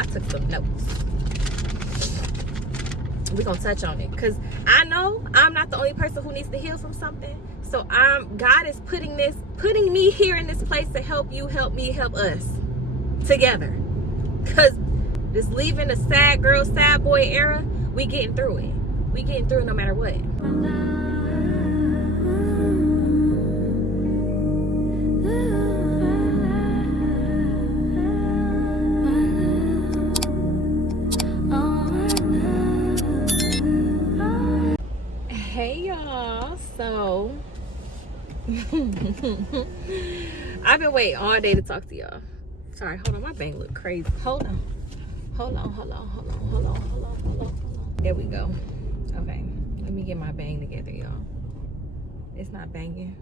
I took some notes. We're gonna touch on it because I know I'm not the only person who needs to heal from something. So God is putting me here in this place to help you, help me, help us together. Because just leaving the sad girl, sad boy era, we getting through it. We getting through it no matter what. Hey y'all, so I've been waiting all day to talk to y'all. Sorry, hold on, my bang look crazy. Hold on. There we go. Okay, let me get my bang together, y'all. It's not banging.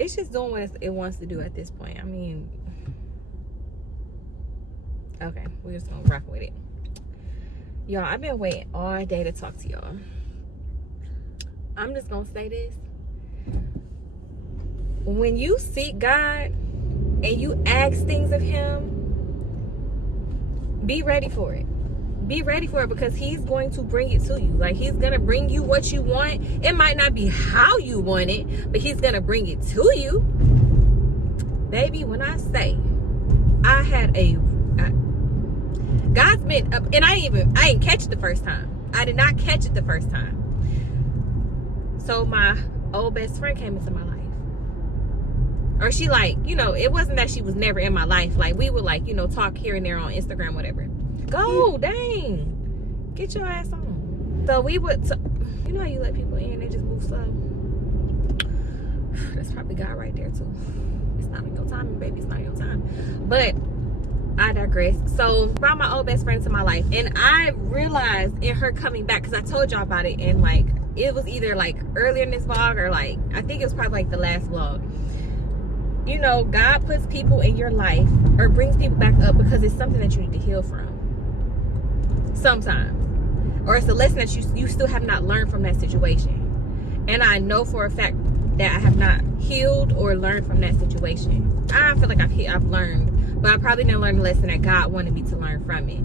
It's just doing what it wants to do at this point. I mean, okay, we're just gonna rock with it. Y'all, I've been waiting all day to talk to y'all. I'm just gonna say this. When you seek God and you ask things of him, be ready for it. Be ready for it because he's going to bring it to you. Like, he's gonna bring you what you want. It might not be how you want it, but he's gonna bring it to you. Baby, when I say I had God's been up, and I didn't catch it the first time. I did not catch it the first time. So my old best friend came into my life. Or she, like, you know, it wasn't that she was never in my life. Like, we would, like, you know, talk here and there on Instagram, whatever. Go, dang. Get your ass on. So we would, you know how you let people in, they just move slow. That's probably God right there, too. It's not in your time, baby. It's not in your time. But I digress. So brought my old best friend to my life, and I realized in her coming back, because I told y'all about it, and like it was either like earlier in this vlog or like I think it was probably like the last vlog. You know, God puts people in your life or brings people back up because it's something that you need to heal from sometimes, or it's a lesson that you still have not learned from that situation. And I know for a fact that I have not healed or learned from that situation. I feel like I've learned, but I probably didn't learn the lesson that God wanted me to learn from it.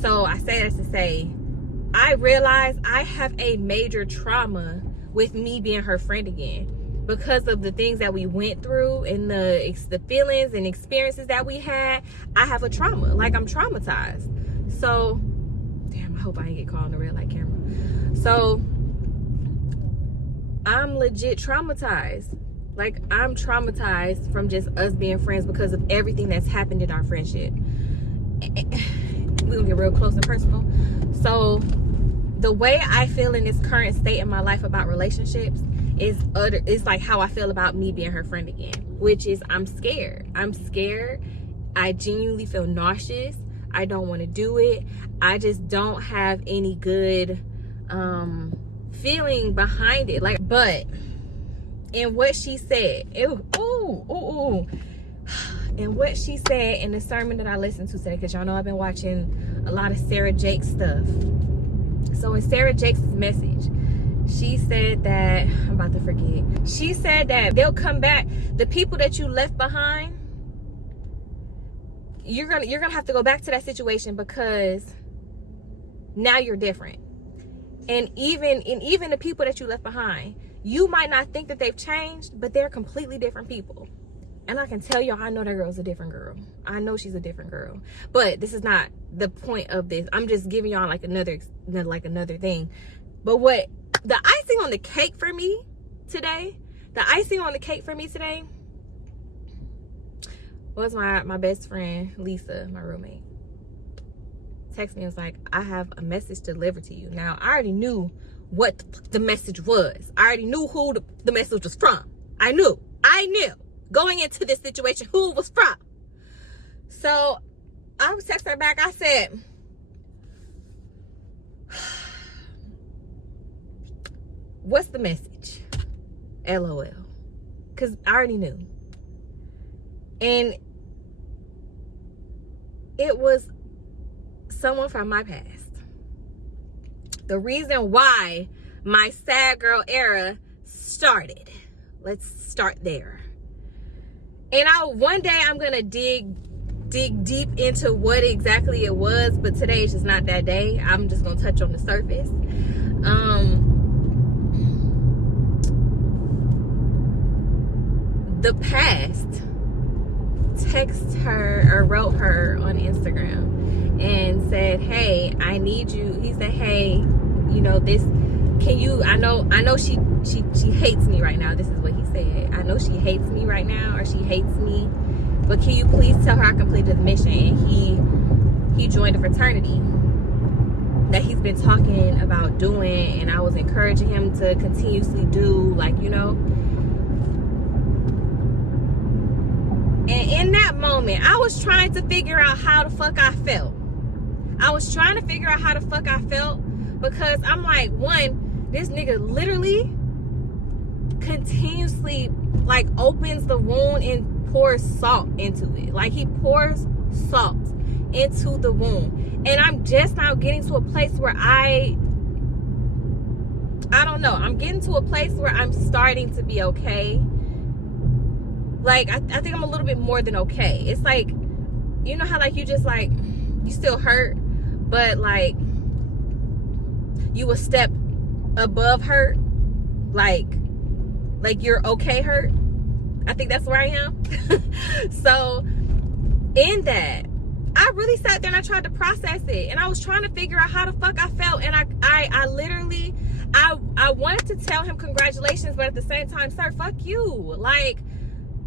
So I say this to say, I realized I have a major trauma with me being her friend again because of the things that we went through and the feelings and experiences that we had. I have a trauma. Like, I'm traumatized. So, damn, I hope I didn't get caught on the red light camera. So, I'm legit traumatized. Like, I'm traumatized from just us being friends because of everything that's happened in our friendship. We're gonna get real close and personal. So the way I feel in this current state in my life about relationships is like how I feel about me being her friend again, which is I'm scared. I genuinely feel nauseous. I don't want to do it. I just don't have any good feeling behind it. Like, but in what she said, and what she said in the sermon that I listened to today, because y'all know I've been watching a lot of Sarah Jakes stuff. So in Sarah Jakes' message, she said that, I'm about to forget. She said that they'll come back. The people that you left behind, you're gonna have to go back to that situation because now you're different. And even the people that you left behind, you might not think that they've changed, but they're completely different people. And I can tell y'all, I know that girl's a different girl. I know she's a different girl. But this is not the point of this. I'm just giving y'all like another thing. But what the icing on the cake for me today was my best friend, Lisa, my roommate. Text me and was like, I have a message to deliver to you. Now, I already knew what the message was. I already knew who the message was from. I knew going into this situation who it was from. So I was texting her back. I said, what's the message? LOL. Because I already knew. And it was someone from my past. The reason why my sad girl era started. Let's start there. And one day I'm gonna dig dig deep into what exactly it was, but today is just not that day. I'm just gonna touch on the surface. The past texted her or wrote her on Instagram and said, hey, I need you. He said, hey, you know, this, can you, I know she hates me right now. This is what he said. I know she hates me right now, or she hates me, but can you please tell her I completed the mission? And he joined a fraternity that he's been talking about doing, and I was encouraging him to continuously do, like, you know. And in that moment, I was trying to figure out how the fuck I felt. I was trying to figure out how the fuck I felt, because I'm like, one, this nigga literally continuously, like, opens the wound and pours salt into it. Like, he pours salt into the wound. And I'm just now getting to a place where I don't know. I'm getting to a place where I'm starting to be okay. Like, I think I'm a little bit more than okay. It's like, you know how, like, you just, like, you still hurt, but, like, you a step above hurt. Like you're okay hurt. I think that's where I am. So, in that, I really sat there and I tried to process it. And I was trying to figure out how the fuck I felt. And I literally, I wanted to tell him congratulations, but at the same time, sir, fuck you. Like,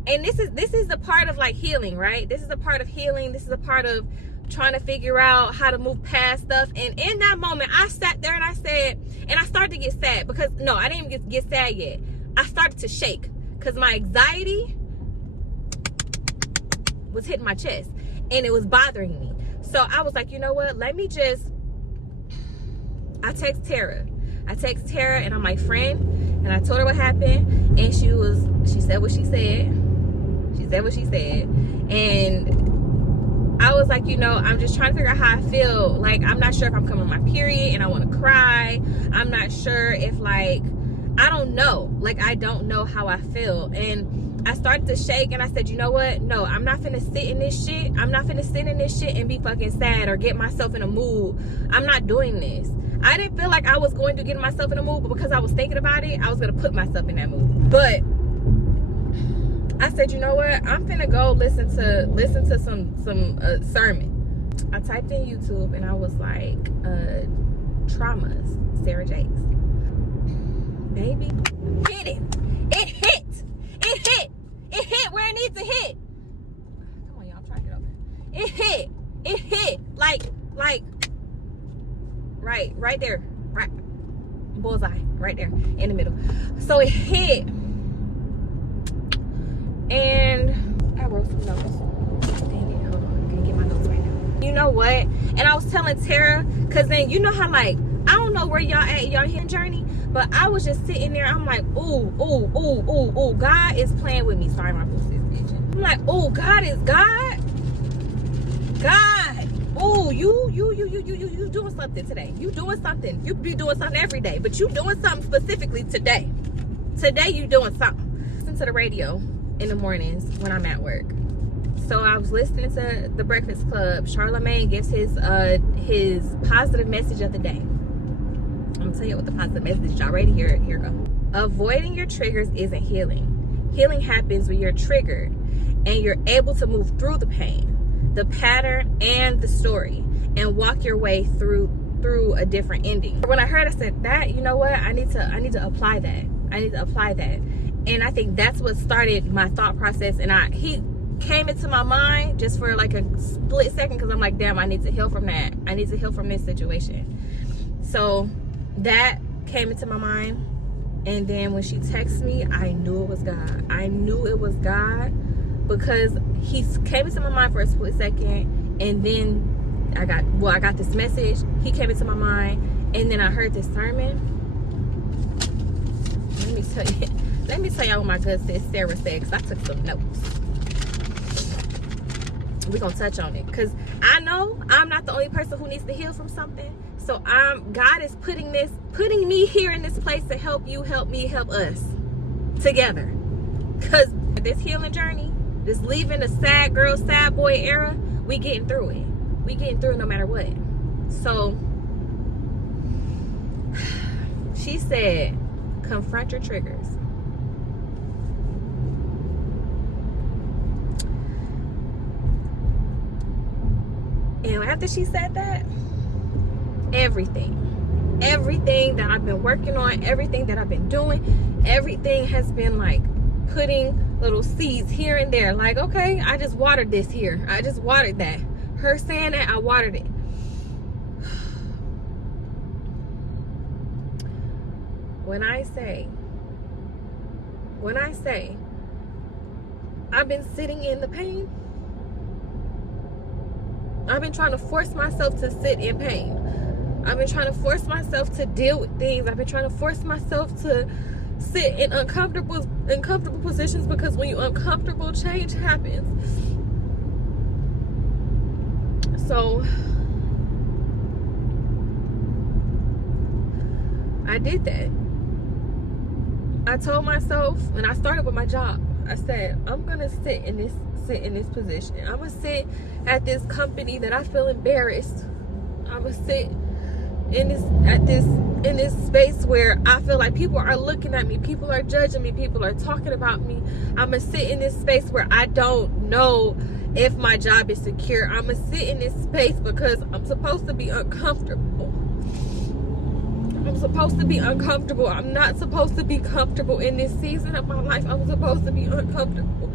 and this is a part of, like, healing, right? This is a part of healing. This is a part of trying to figure out how to move past stuff. And in that moment, I sat there and I said, and I started to get sad, because, no, I didn't even get sad yet. I started to shake because my anxiety was hitting my chest and it was bothering me. So I was like, you know what? Let me just, I text Tara and I'm like, friend, and I told her what happened, and she said what she said. She said what she said. And I was like, you know, I'm just trying to figure out how I feel. Like, I'm not sure if I'm coming on my period and I want to cry. I'm not sure if, like, I don't know. Like, I don't know how I feel. And I started to shake and I said, you know what? No, I'm not finna sit in this shit. I'm not finna sit in this shit and be fucking sad or get myself in a mood. I'm not doing this. I didn't feel like I was going to get myself in a mood, but because I was thinking about it, I was going to put myself in that mood. But I said, you know what? I'm finna go listen to some sermon. I typed in YouTube and I was like, traumas, Sarah Jakes. Baby, hit it. It hit. It hit. It hit where it needs to hit. Come on, y'all. I'm trying to get over it. It hit. It hit. Like, right there. Right. Bullseye. Right there. In the middle. So it hit. And I wrote some notes. Dang it. Hold on. I can't get my notes right now. You know what? And I was telling Tara, because then you know how, like, I don't know where y'all at y'all healing journey, but I was just sitting there. I'm like, ooh, God is playing with me. Sorry, my voice is itching. I'm like, ooh, God. Ooh, you doing something today. You doing something. You be doing something every day, but you doing something specifically today. Today you doing something. Listen to the radio in the mornings when I'm at work. So I was listening to The Breakfast Club. Charlamagne gives his positive message of the day. I'm gonna tell you what the positive message is. Y'all ready? Here go. Avoiding your triggers isn't healing. Healing happens when you're triggered and you're able to move through the pain, the pattern, and the story, and walk your way through a different ending. When I heard, I said, that, you know what? I need to apply that. I need to apply that. And I think that's what started my thought process. And he came into my mind just for like a split second, because I'm like, damn, I need to heal from that. I need to heal from this situation. So that came into my mind. And then when she texted me, I knew it was God. I knew it was God, because he came into my mind for a split second, and then I got this message. He came into my mind, and then I heard this sermon. Let me tell y'all what my good sis Sarah said, because I took some notes. We're gonna touch on it, because I know I'm not the only person who needs to heal from something. So God is putting me here in this place to help you, help me, help us together. Because this healing journey, this leaving the sad girl, sad boy era, we getting through it. We getting through it no matter what. So she said, confront your triggers. And after she said that, everything that I've been working on, everything that I've been doing, everything has been like putting little seeds here and there. Like, okay, I just watered this here. I just watered that. Her saying that, I watered it. When I say I've been sitting in the pain, I've been trying to force myself to sit in pain. I've been trying to force myself to deal with things. I've been trying to force myself to sit in uncomfortable positions, because when you're uncomfortable, change happens. So I did that. I told myself, and I started with my job, I said, I'm gonna sit in this position. I'm gonna sit at this company that I feel embarrassed. I'm gonna sit in this space where I feel like people are looking at me, people are judging me, people are talking about me. I'm gonna sit in this space where I don't know if my job is secure. I'm gonna sit in this space because I'm supposed to be uncomfortable. I'm supposed to be uncomfortable. I'm not supposed to be comfortable in this season of my life. I'm supposed to be uncomfortable.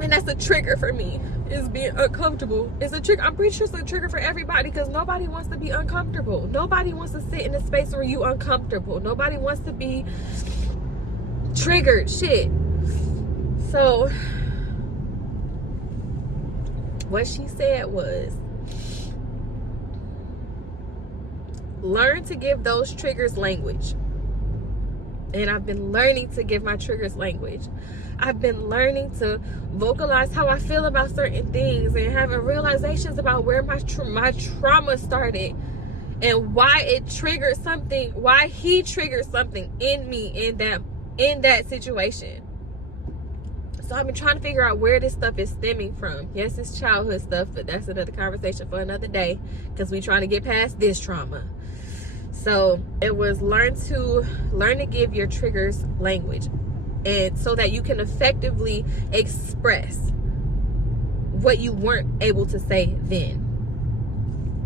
And that's a trigger for me, is being uncomfortable. It's a trigger. I'm pretty sure it's a trigger for everybody, because nobody wants to be uncomfortable. Nobody wants to sit in a space where you uncomfortable. Nobody wants to be triggered. Shit. So what she said was, learn to give those triggers language. And I've been learning to give my triggers language. I've been learning to vocalize how I feel about certain things, and having realizations about where my trauma started, and why it triggered something, why he triggered something in me in that situation. So I've been trying to figure out where this stuff is stemming from. Yes, it's childhood stuff, but that's another conversation for another day, because we're trying to get past this trauma. So it was learn to give your triggers language, and so that you can effectively express what you weren't able to say then.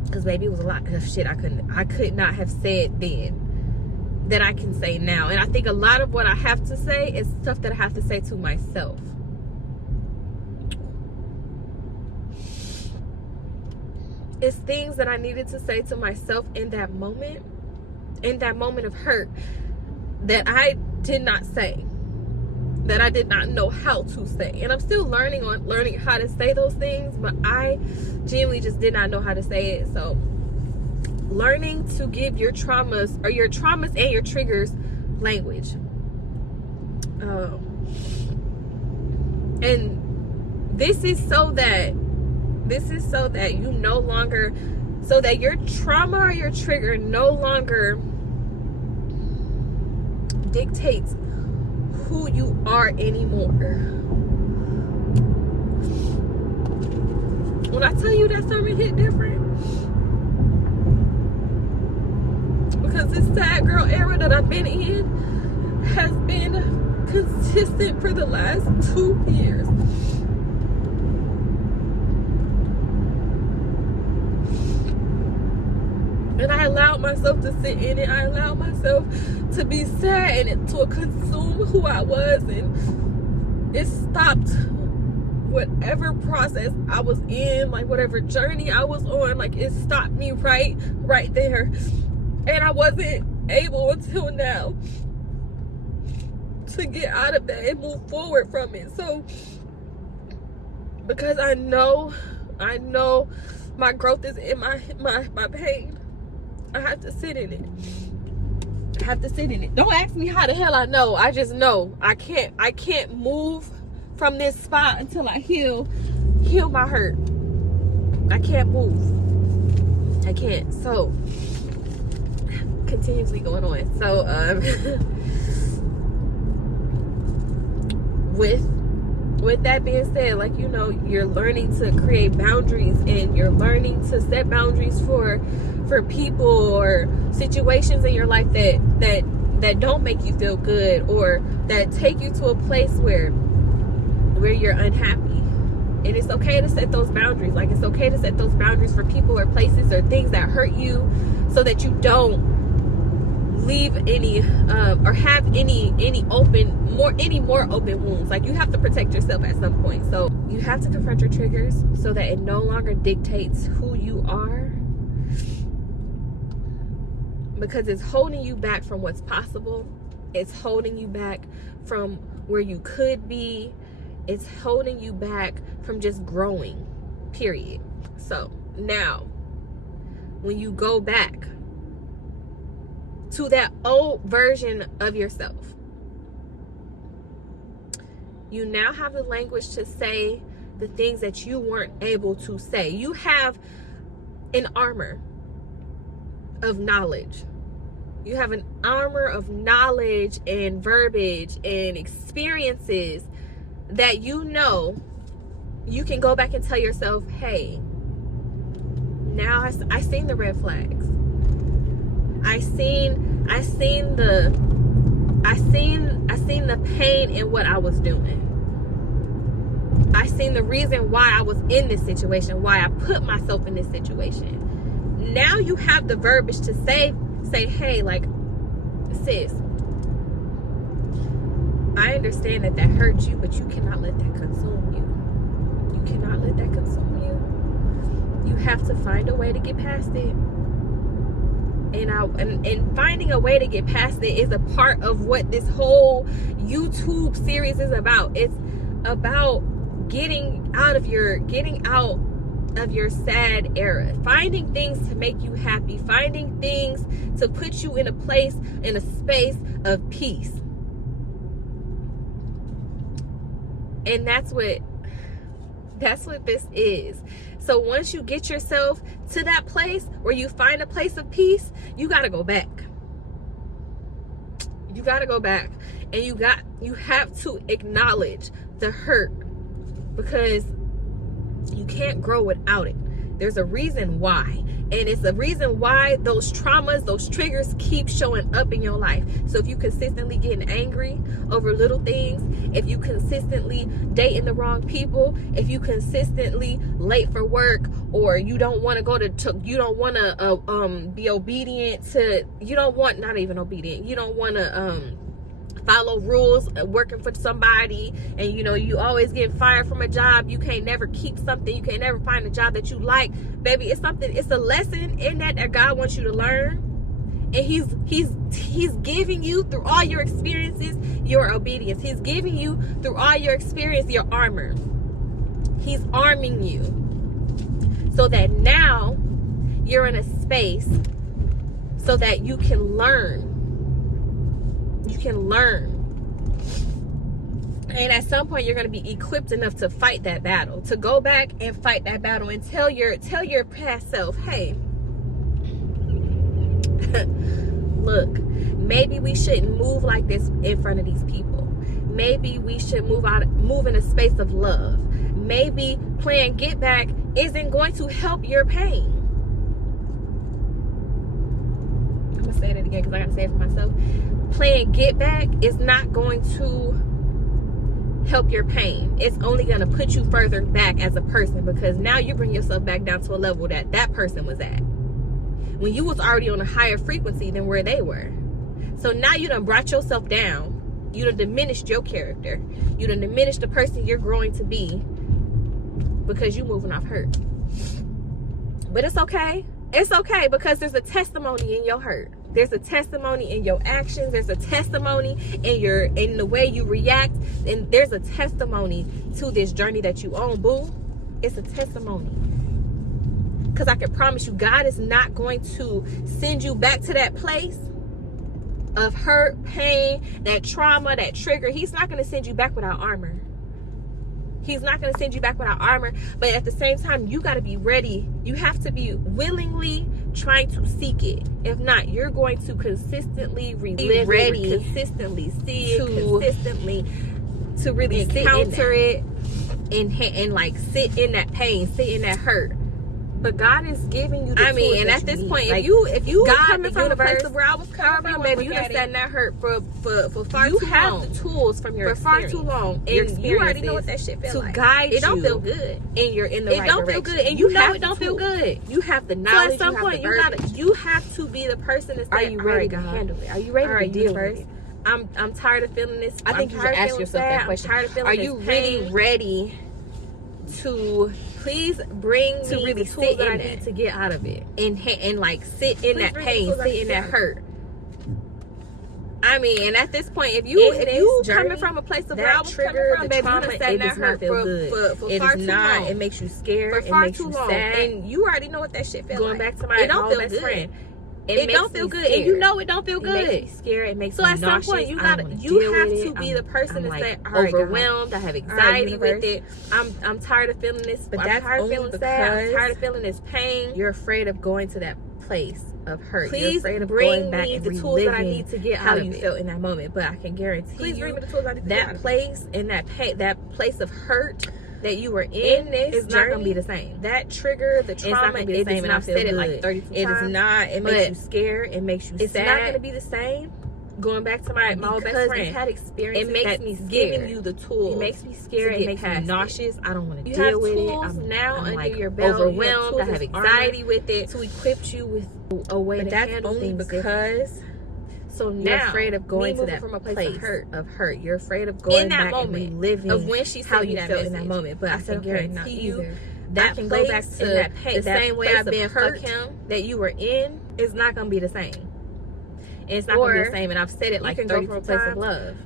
Because maybe it was a lot of shit I could not have said then that I can say now. And I think a lot of what I have to say is stuff that I have to say to myself. It's things that I needed to say to myself in that moment of hurt, that I did not say, that I did not know how to say. And I'm still learning how to say those things, but I genuinely just did not know how to say it. So learning to give your traumas and your triggers language. And this is so that you no longer, so that your trauma or your trigger no longer dictates who you are anymore. When I tell you that something hit different, because this sad girl era that I've been in has been consistent for the last 2 years. And I allowed myself to sit in it. I allowed myself to be sad and it to consume who I was. And it stopped whatever process I was in, like whatever journey I was on. Like, it stopped me right there. And I wasn't able until now to get out of that and move forward from it. So, because I know my growth is in my pain. I have to sit in it. I have to sit in it. Don't ask me how the hell I know. I just know. I can't move from this spot until I heal my hurt. I can't move. I can't. So, continuously going on. So, with with that being said, like, you know, you're learning to create boundaries, and you're learning to set boundaries for people or situations in your life that don't make you feel good, or that take you to a place where you're unhappy. And it's okay to set those boundaries. Like, it's okay to set those boundaries for people or places or things that hurt you, so that you don't leave any or have any more open wounds. Like, you have to protect yourself at some point. So you have to confront your triggers so that it no longer dictates who you are, because it's holding you back from what's possible. It's holding you back from where you could be. It's holding you back from just growing, period. So now, when you go back to that old version of yourself, you now have the language to say the things that you weren't able to say. You have an armor of knowledge. You have an armor of knowledge and verbiage and experiences that, you know, you can go back and tell yourself, hey, now I seen the red flags. I seen the pain in what I was doing. I seen the reason why I was in this situation, why I put myself in this situation. Now you have the verbiage to say, hey, like, sis, I understand that hurt you, but you cannot let that consume you. You cannot let that consume you. You have to find a way to get past it. And finding a way to get past it is a part of what this whole YouTube series is about. It's about getting out of your sad era, finding things to make you happy, finding things to put you in a space of peace. And that's what this is. So once you get yourself to that place where you find a place of peace, you got to go back. You got to go back, and you have to acknowledge the hurt, because you can't grow without it. There's a reason why. And it's the reason why those traumas, those triggers keep showing up in your life. So if you consistently getting angry over little things, if you consistently dating the wrong people, if you consistently late for work, or you don't want to go to, you don't want to be obedient to, you don't want to follow rules, working for somebody, and you always get fired from a job, you can't never keep something, you can't never find a job that you like, baby, it's a lesson in that God wants you to learn. And he's giving you, through all your experiences, your obedience. He's giving you, through all your experience, your armor. He's arming you so that now you're in a space so that you can learn. And at some point, you're going to be equipped enough to fight that battle, to go back and fight that battle, and tell your past self, hey, look, maybe we shouldn't move like this in front of these people. Maybe we should move in a space of love. Maybe playing get back isn't going to help your pain. I'm going to say that again because I got to say it for myself. Playing get back is not going to help your pain. It's only going to put you further back as a person, because now you bring yourself back down to a level that person was at when you was already on a higher frequency than where they were. So now you done brought yourself down. You done diminished your character. You done diminished the person you're growing to be, because you moving off hurt. But it's okay. It's okay, because there's a testimony in your hurt. There's a testimony in your actions. There's a testimony in the way you react. And there's a testimony to this journey that you own, boo. It's a testimony. Because I can promise you, God is not going to send you back to that place of hurt, pain, that trauma, that trigger. He's not going to send you back without armor. He's not going to send you back without armor. But at the same time, you got to be ready. You have to be willingly trying to seek it. If not, you're going to consistently relive it, consistently see it, consistently to really encounter it and like sit in that pain, sit in that hurt. But God is giving you the tools and at this point, like, if you God, coming from a place of where I was coming from, baby, you have have sat in that hurt for far too long. You have the tools from your far too long, and you already know what that shit feels like. To guide you. It don't feel good, and you're in the right direction. It don't feel good, and you know it don't feel good. You have the knowledge. So at some point, you have to be the person to say, "Are you ready to handle it? Are you ready to deal with it?" I'm tired of feeling this. I think you should ask yourself that question. I'm tired of feeling Are this you pain. really ready to please bring to me really the tools that I need to get out of it and like sit in that pain, sit in that hurt. And at this point, if you coming from a place of where I was coming from, baby, you done sat in that hurt for far too long. It makes you scared. For far it makes too you long, sad. and you already know what that shit feels like. Going back to my best friend. It don't feel good, and you know it don't feel good. It makes me scared. It makes so me at nauseous. some point you have to be the person to say, all right, overwhelmed. I have anxiety with it. I'm tired of feeling this. But I'm tired of feeling sad. I'm tired of feeling this pain. You're afraid of going to that place of hurt. Please You're afraid of bring going back me and the tools that I need to get how out of you it. felt in that moment. But I can guarantee you bring me the tools I need to get out that of place and that pain, that place of hurt that you were in this is not going to be the same. That trigger, the trauma, it's not going to be the same. And I've said it like 32 times. It is not. It makes you scared. It makes you sad. It's not going to be the same. Going back to my old best friend, you've had experiences. It makes me scared. Giving you the tools. It makes me scared. It makes me nauseous. I don't want to deal with it. You have tools now under like your belt. Overwhelmed. I have anxiety with it to equip you with a way to handle things because. So now, you're afraid of going to that from a place of hurt. You're afraid of going in that back moment, and reliving of when she how you felt in that moment. But I said, can guarantee you that can place go back to that the same way I've been hurt that you were in is not going to be the same. And it's not going to be the same. And I've said it like 30 go from a place of love,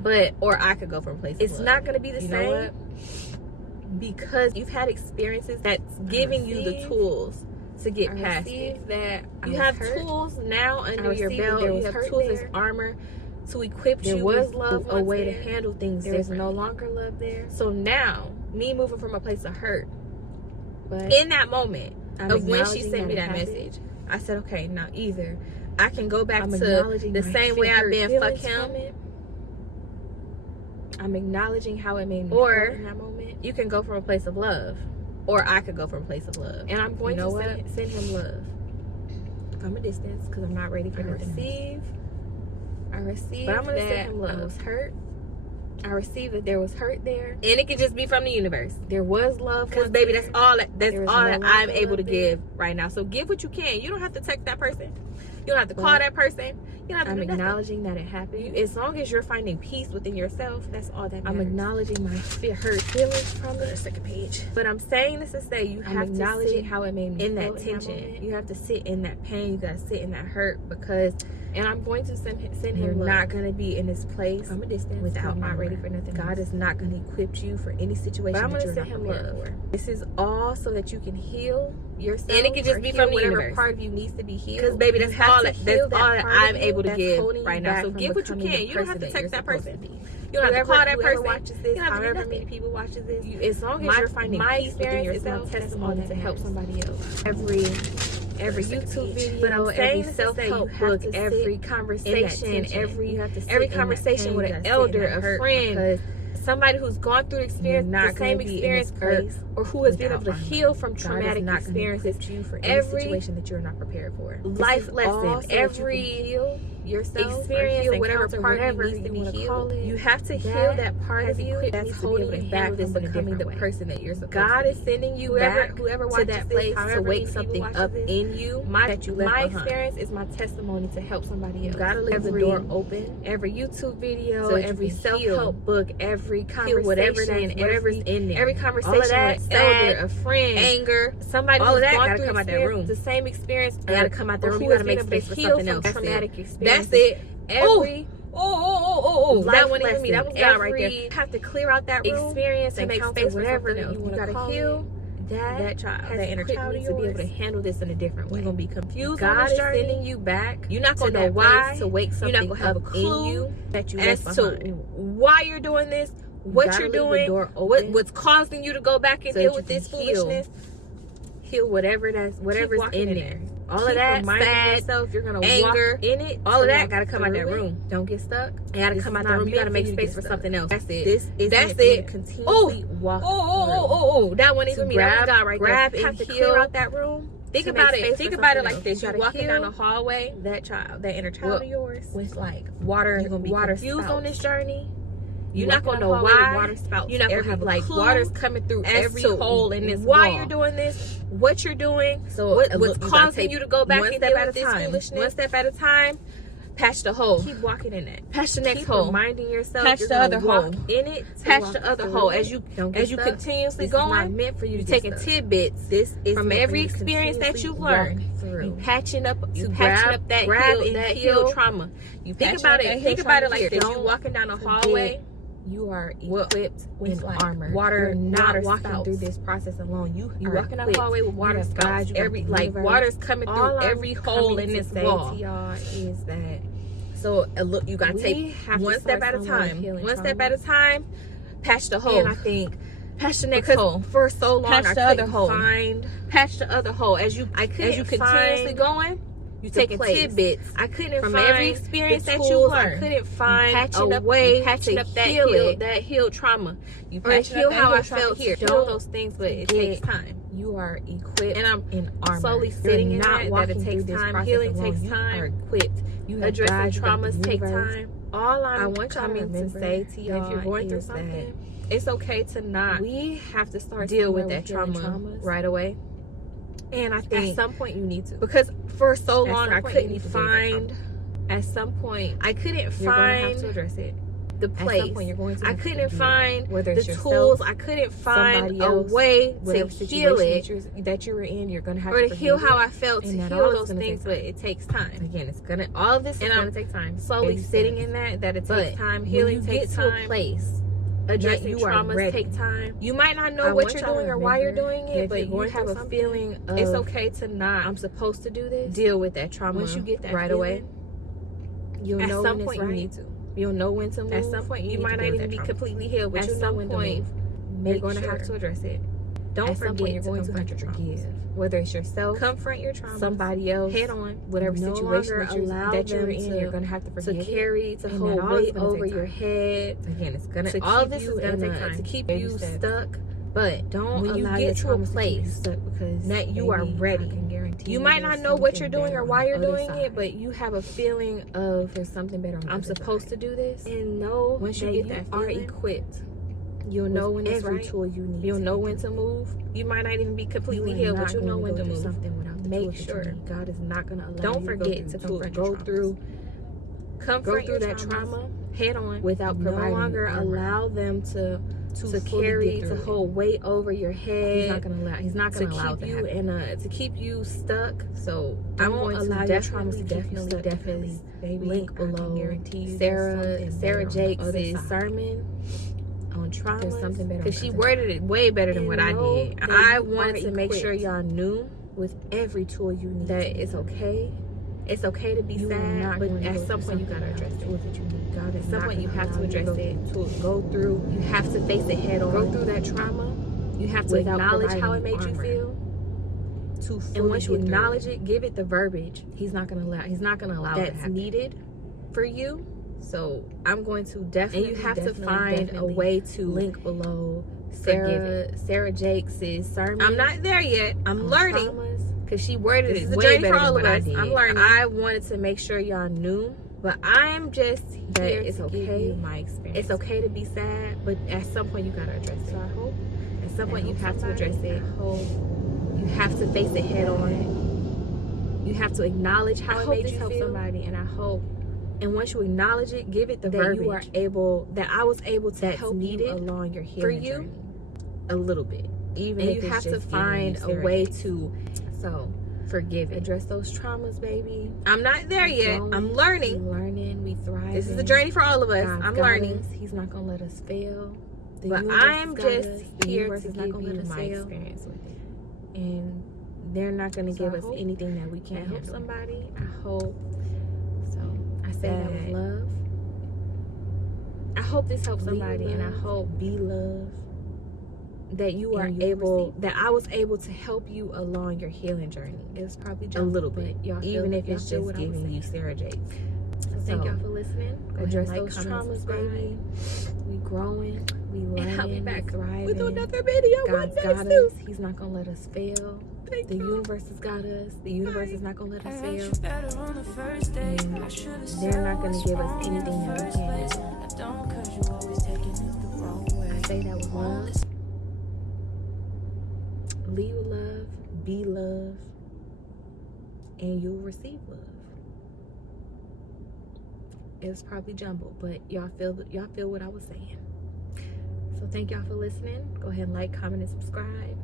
or I could go from a place. It's not going to be the same. Know what? Because you've had experiences that's giving you the tools to get past it. That you have tools now under your belt. You have tools as armor to equip you. There was with love, a way to handle things. There's no longer love there. So now, me moving from a place of hurt, but in that moment of when she sent me that message, I said, okay, now either I can go back to the same way I've been fuck him. I'm acknowledging how it made me feel in that moment. You can go from a place of love, or I could go from a place of love, and I'm going to send him love from a distance because I'm not ready for nothing. I receive, but I'm gonna that send him love. I was hurt. I received that there was hurt there, and it could just be from the universe. There was love, because baby, that's all that I'm able to give right now. So give what you can. You don't have to text that person. You don't have to call that person. You don't have to. I'm acknowledging that it happened. As long as you're finding peace within yourself, that's all that matters. I'm acknowledging my hurt feelings from the second page. But I'm saying this to say you have to sit how it made me in that tension. You have to sit in that pain. You gotta sit in that hurt because. And I'm going to send him You're love. not going to be in this place from a distance without not ready for nothing. God is not going to equip you for any situation but I'm that you're send not him prepared love. for. This is all so that you can heal yourself. And it can just be from the whatever universe. part of you needs to be healed. Because baby, that's all that I'm able to give right now. So give what you can. You don't have to text that person. You don't have to call that person. Watches this, you don't have to however many people watches this. As long as you're finding peace within yourself, is my testimony to help somebody else. Every YouTube video, but I'm every self-help book, every conversation, every conversation with an elder, a friend, somebody who's gone through the same experience or who has been able to heal from traumatic experiences. You for every situation that you're not prepared for. Life lesson, every experience, and whatever part of you needs to be healed. You have to heal that part of you that's holding you back from becoming the person that you're supposed to be. God is sending you back to that place to wake something up in you that you left behind. My experience is my testimony to help somebody else. You gotta leave the door open. Every YouTube video, so every self-help book, every conversation, whatever's in there, every conversation with an elder, a friend, anger, somebody all who's of that gone gotta through come out that room. The same experience, you gotta come out that room. You gotta make space for something else. Traumatic experience. That's it. Every that one even me. That was God right there. You have to clear out that room experience to and make space for whatever you want to heal. That child, that inner child needs to be able to handle this in a different way. You're gonna be confused. God is journey. sending you back. You're not gonna know why to wake something you're not gonna have up a clue in you that you as left to behind. why you're doing this, what you're doing, what's causing you to go back and deal with this foolishness. Heal whatever's in there. all of that, sad, yourself, you're gonna anger, walk in it. all of that gotta come out that room. Don't get stuck. You gotta come out that room. You gotta make space for something else. That's it. This is That's it. Continuously walk. That one even me. That was God right there. You have to clear out that room. Think about it. Think about it like this. You're walking down a hallway. That inner child of yours, with like water. You're gonna be confused on this journey. You're not gonna know why. Water spouts. You're not gonna have like water's coming through every hole in this wall. Why you're doing this? What you're doing? So what's causing you to go back and deal with this foolishness? One step at a time. Patch the hole. Keep walking in that. Patch the next hole. Reminding yourself. Patch the other hole. In it. Patch the other hole. As you continuously going, meant for you to taking tidbits. This is from every experience that you've learned. You patching up. You patching up that heel trauma. You think about it. Think about it like this. You walking down a hallway. You are equipped with like armor. Water not walking through this process alone. You walking down the hallway with water spouts. Every like water's coming through every hole in this wall. To y'all is that so look, you gotta take one step at a time. One step at a time. Patch the hole. And I think patch the next hole. For so long, patch the other hole. Patch the other hole. As you continuously going. You taking tidbits. I couldn't from find every experience that you learned. I couldn't find a way patching up that heel trauma. You heal how I felt here. All those things, but it takes time. You are equipped, and I'm in armor. Slowly sitting in that it takes time. Healing takes time. You are equipped. You addressing traumas take time. All I want y'all to say to y'all, if you're going through something, it's okay to not. We have to start deal with that trauma right away. And I think at some point you need to, because for so long I couldn't find. At some point I couldn't find to address it. The place I couldn't find the tools. I couldn't find a way to heal it that you were in. You're gonna have to heal how I felt, to heal those things, but it takes time. Again, it's gonna all of this is gonna take time. Slowly sitting in that it takes time. Healing takes time. To a place. Addressing traumas take time. You might not know what you're doing or why you're doing it, but you have a feeling of it's okay to not. I'm supposed to do this. Deal with that trauma. Once you get that right away, you'll know when it's right. You need to. You'll know when to move. At some point, you might not even be completely healed, but you know when to move. You're going to have to address it. Don't forget you're going to have to forgive. Whether it's yourself, confront your trauma, somebody else, head on, whatever situation that you're in, you're gonna have to forgive. To carry, to hold weight over your head. Again, it's gonna. All this is gonna take time to keep you stuck. But don't when you get to a place because that you are ready. I can guarantee you might not know what you're doing or why you're doing it, but you have a feeling of there's something better. I'm supposed to do this, and know once you get that are equipped. You'll know when it's right. Tool you need. You'll know when to move. You might not even be completely healed, but you'll know when to move. Something without the make sure God is not going to allow. Don't forget to go through, comfort through that trauma head on without providing. No longer allow them to carry, to hold weight over your head. He's not going to allow. He's not going to allow you and to keep you stuck. So I won't allow your trauma to definitely. Baby, link below. Sarah Jakes' sermon on trauma. There's something better because she worded it way better than what I did. I wanted to make sure y'all knew with every tool you need that it's okay. It's okay to be sad, but at some point you gotta address it. At some point you have to address it. To go through, you have to face it head on. Go through that trauma. You have to acknowledge how it made you feel. And once you acknowledge it, give it the verbiage. He's not gonna allow that's needed for you. So I'm going to definitely. And you have to find a way to link below Sarah Jakes' sermon. I'm not there yet. I'm learning because she worded it way better than what I did. I'm learning. I wanted to make sure y'all knew, but I'm just here. It's okay. My experience. It's okay to be sad, but at some point you gotta address it. So I hope at some point you have to address it. You have to face it head on. You have to acknowledge how it made you feel. Somebody, and I hope. And once you acknowledge it, give it the verbiage that I was able to help needed along your healing journey a little bit. Even if you have to find a way to forgive it. Address those traumas, baby. I'm not there yet. I'm learning. We thrive. This is a journey for all of us. I'm learning. He's not gonna let us fail. But I'm just here to give you my experience with it. And they're not gonna give us anything that we can't help somebody. I hope. I say that with love. I hope this helps somebody, and I hope be love. that you are able, that I was able to help you along your healing journey. It's probably just a little bit, y'all even if it's just giving you Sarah Jakes. So thank y'all for listening. Address those traumas, baby. We growing, we learning, and I'll be back thriving. with another video. God's got us. He's not gonna let us fail. The universe has got us. The universe is not gonna let us fail. And they're not gonna give us anything that we can't handle. I say that with love. Lead with love, be love, and you'll receive love. It's probably jumbled, but y'all feel what I was saying. So thank y'all for listening. Go ahead and like, comment, and subscribe.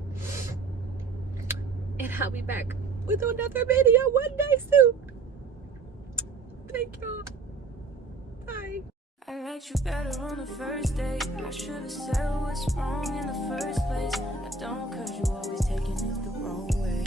And I'll be back with another video one day soon. Thank y'all. Bye. I liked you better on the first date. I should have said what's wrong in the first place. I don't, cause you always taking it the wrong way.